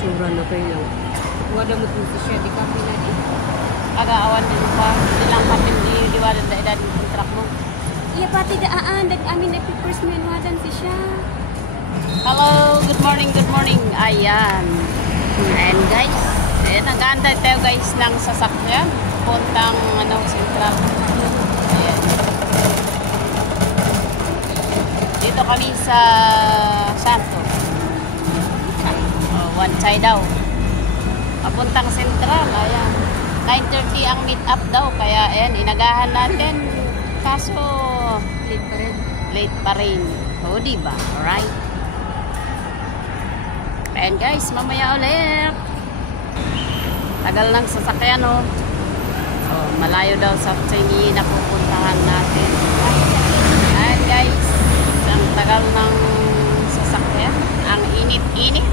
Tsura na kayo. Wala mo ito siya, di ka pinadi. Aga-awan din pa. Silang patin di wala na edad yung kontrak mo. Iya pati daan, amin na first man wadan si siya. Hello, good morning, good morning. Ayan. And guys, nag-aantay tayo guys ng sasakyan. Puntang Central. Ayan. Dito kami sa Santo. One side daw. Papuntang Central. Ayan. 9:30 ang meet up daw. Kaya ayan, inagahan natin. Kaso, Late pa rin. late pa rin. O, diba? Alright. Ayan guys, mamaya ulit. Tagal ng sasakyan, oh. Oh, malayo daw sa Chinese na pupuntahan natin. Ayan guys, ang tagal ng sasakyan. Ang init-init.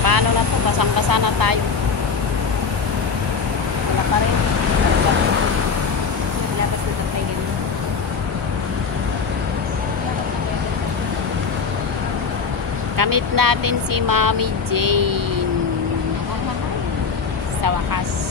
Paano na to? Basang-basa na tayo. Wala pa rin. Labas na tayo ganun. Kamit natin si Mami Jane. Sa wakas.